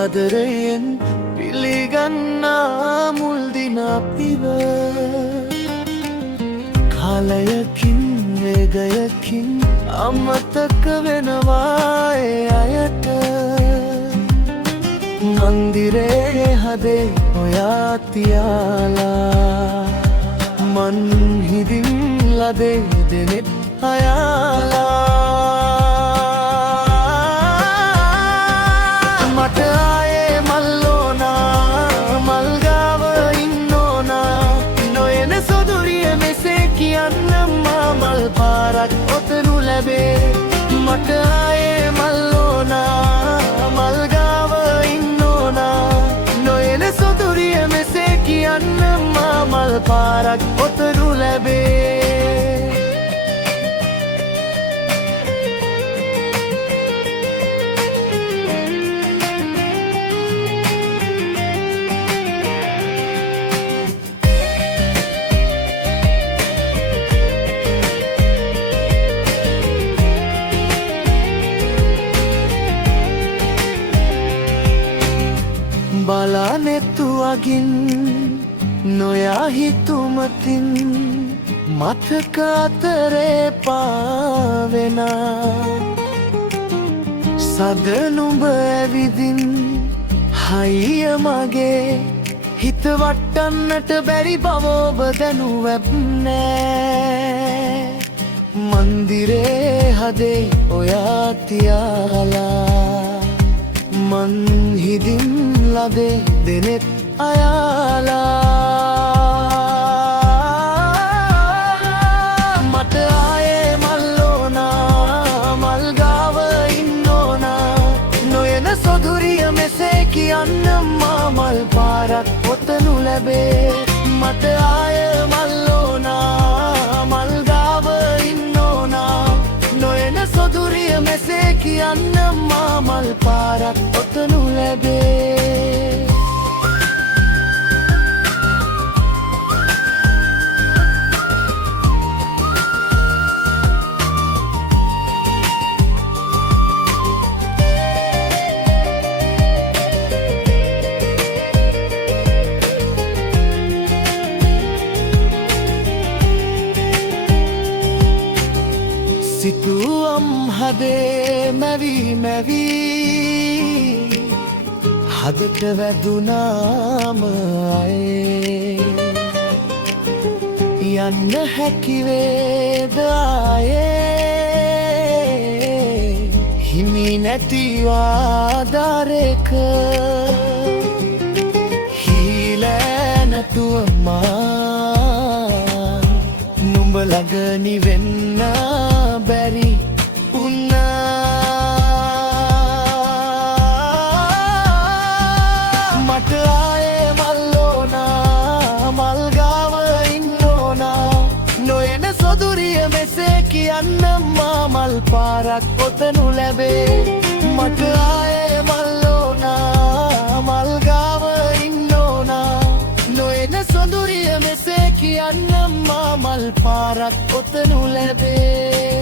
ආදරයෙන් පිළිගන්නා මුල් දින අපිව කාලයකින් වේගයකින් අමතක වෙනවා ඒ අයට මන්දිරේ හදේ ඔයා තියාලා මන් හිදින් ලදේ දෙනෙත් අයාලා මට ආයේ මල්ලෝනා මල්ගාව ඉන්නෝනා නොයන සොදුරිය මෙසේ කියන්නම් මල් පාරක් ඔතනු ලැබේ මට ආයේ මල්ලෝනා මල්ගාව ඉන්නෝනා නොයන සොදුරිය මෙසේ කියන්නම් මල් පාරක් ඔතනු ලැබේ බලානෙත්තුවගින් නොයා හිතුමතින් මතක අතරේ පාවෙනා සද නුඹ ඇවිදින් හයිය මගේ හිත වට්ටන්නට බැරි බව ඔබ දැනුවැබ්නෑ මන්දිරේ හදේ ඔයා තියාලා මන් හිදින් ලදේ දෙනෙත් අයාලා මට ආයේ මල්ලෝනා මල්ගාව ඉන්නෝනා නොයන සොදුරිය මෙසේ කියන්නම් මල් පාරක් ඔතනු ලැබේ මට ආයේ මල්ලෝනා මල්ගාව ඉන්නෝනා නොයන සොදුරිය මෙසේ කියන්නම් මල් පාරක් ඔතනු ලැබේ සිතුවම් හදේ මැවී මැවී හදට වැදුනාම අයේ යන්න හැකිවේද ආයේ හිමි නැතිවාදරෙක හීලෑ නැතුවමා නුඹ ළඟනි වෙන්න බැරි උන්නා මට ආයේ මල්ලෝනා මල්ගාව ඉන්නෝනා නොයන සොදුරිය මෙසේ කියන්නම් මල් පාරක් ඔතනු ලැබේ මට ආයේ මල්ලෝනා මල්ගාව ඉන්නෝනා නොයන සොදුරිය මෙසේ කියන්නම් මල් පාරක් ඔතනු ලැබේ